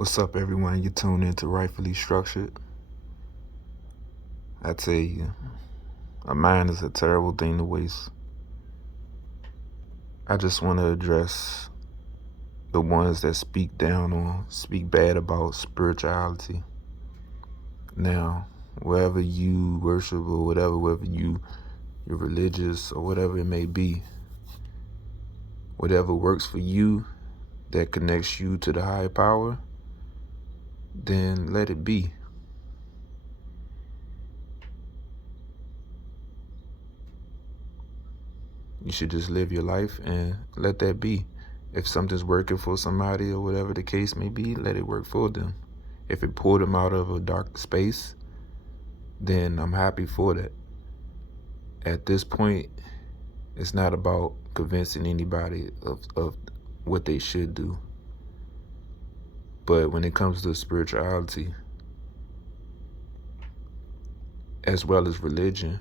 What's up, everyone? You tune into Rightfully Structured. I tell you, a mind is a terrible thing to waste. I just want to address the ones that speak bad about spirituality. Now, wherever you worship or whatever, whether you're religious or whatever it may be, whatever works for you that connects you to the higher power, then let it be. You should just live your life and let that be. If something's working for somebody or whatever the case may be, let it work for them. If it pulled them out of a dark space, then I'm happy for that. At this point, it's not about convincing anybody of what they should do. But when it comes to spirituality, as well as religion,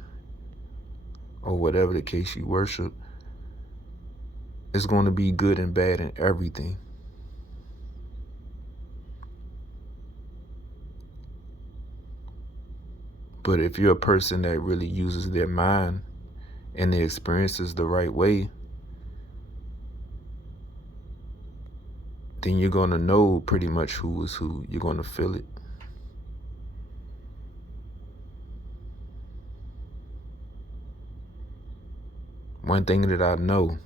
or whatever the case you worship, it's going to be good and bad in everything. But if you're a person that really uses their mind and their experiences the right way, then you're going to know pretty much who is who. You're going to feel it. One thing that I know,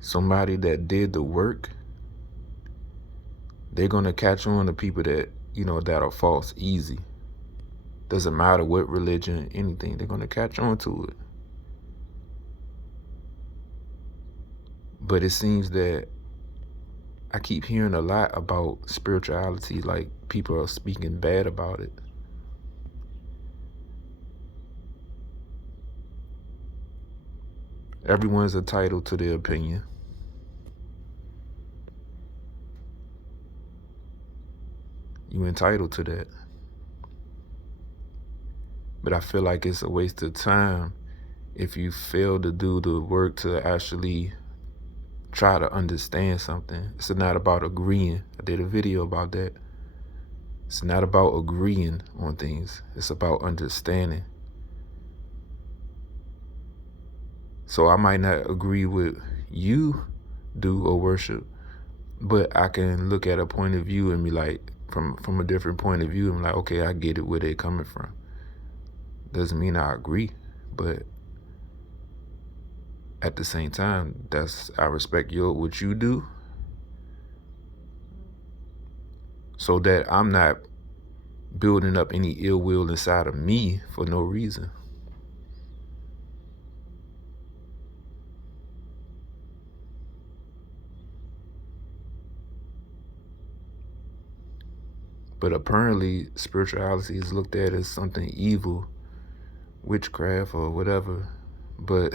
somebody that did the work, they're going to catch on to people that, that are false easy. Doesn't matter what religion, anything, they're going to catch on to it. But it seems that I keep hearing a lot about spirituality, like people are speaking bad about it. Everyone's entitled to their opinion. You're entitled to that. But I feel like it's a waste of time if you fail to do the work to actually try to understand something. It's not about agreeing. I did a video about that. It's not about agreeing on things. It's about understanding. So I might not agree with you do or worship, but I can look at a point of view and be like, from a different point of view, I'm like, okay, I get it, where they're coming from. Doesn't mean I agree, but at the same time, I respect what you do, so that I'm not building up any ill will inside of me for no reason. But apparently, spirituality is looked at as something evil, witchcraft or whatever. But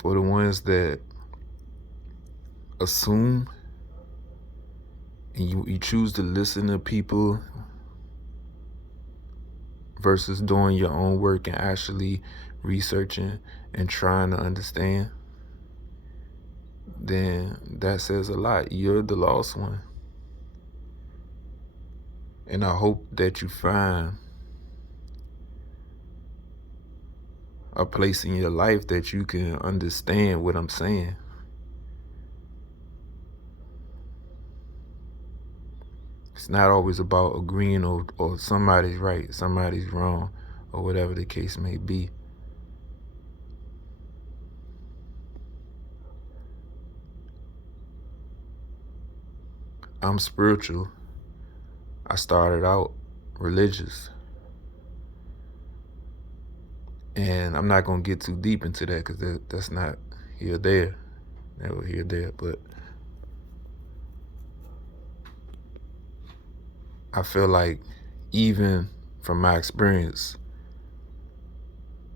for the ones that assume and you choose to listen to people versus doing your own work and actually researching and trying to understand, then that says a lot. You're the lost one. And I hope that you find a place in your life that you can understand what I'm saying. It's not always about agreeing or somebody's right, somebody's wrong, or whatever the case may be. I'm spiritual. I started out religious. And I'm not going to get too deep into that because that's not here or there. Never here or there. But I feel like even from my experience,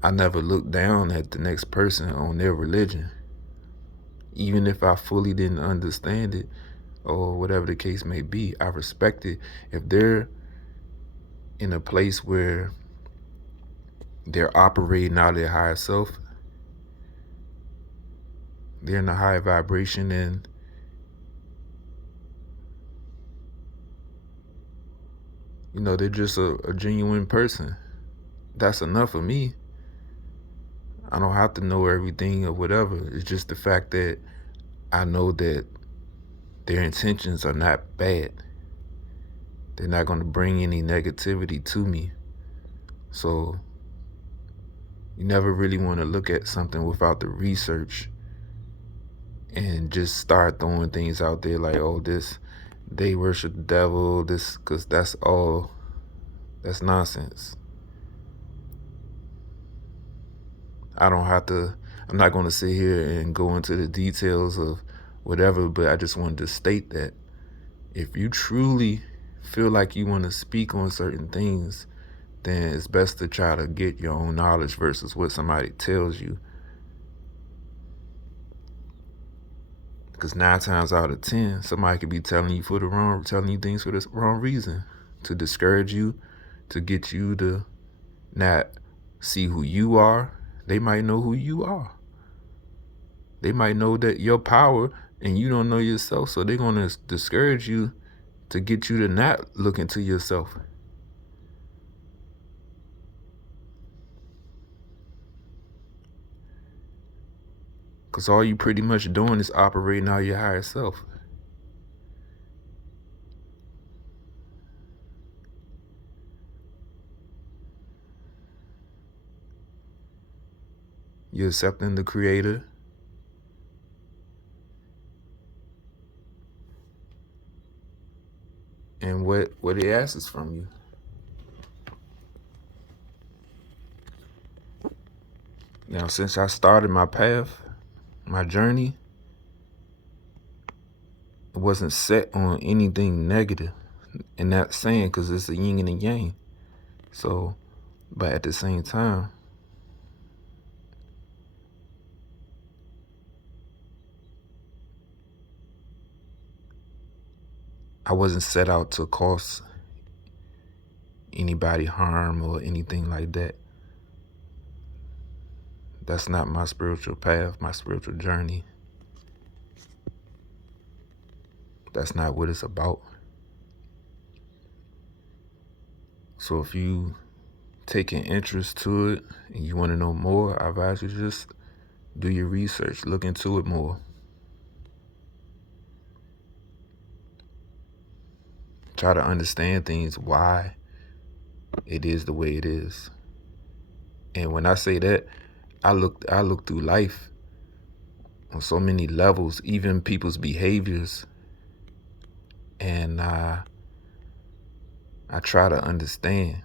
I never looked down at the next person on their religion. Even if I fully didn't understand it or whatever the case may be, I respect it. If they're in a place where they're operating out of their higher self, they're in a high vibration, and they're just a genuine person. That's enough for me. I don't have to know everything or whatever. It's just the fact that I know that their intentions are not bad. They're not going to bring any negativity to me. So you never really want to look at something without the research and just start throwing things out there like, oh, they worship the devil, because that's nonsense. I'm not going to sit here and go into the details of whatever, but I just wanted to state that if you truly feel like you want to speak on certain things, then it's best to try to get your own knowledge versus what somebody tells you. Because 9 times out of 10, somebody could be telling you things for the wrong reason, to discourage you, to get you to not see who you are. They might know who you are. They might know that your power and you don't know yourself, so they're going to discourage you to get you to not look into yourself. Because all you pretty much doing is operating out your higher self. You're accepting the Creator. And what it asks from you. Now, since I started my path, my journey, it wasn't set on anything negative. And that's saying, because it's a yin and a yang. So, but at the same time, I wasn't set out to cause anybody harm or anything like that. That's not my spiritual path, my spiritual journey. That's not what it's about. So if you take an interest to it and you want to know more, I advise you to just do your research, look into it more. Try to understand things, why it is the way it is. And when I say that, I look through life on so many levels, even people's behaviors, and I try to understand.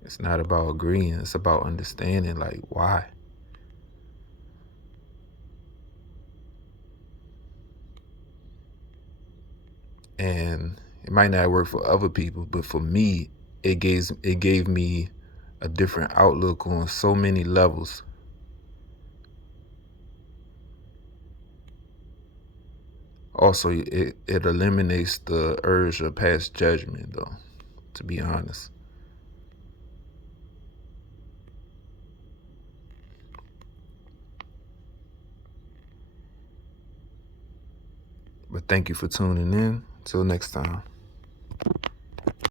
It's not about agreeing, it's about understanding, like, why. And it might not work for other people, but for me, it gave me a different outlook on so many levels. Also, it eliminates the urge of past judgment, though, to be honest. But thank you for tuning in. Till next time.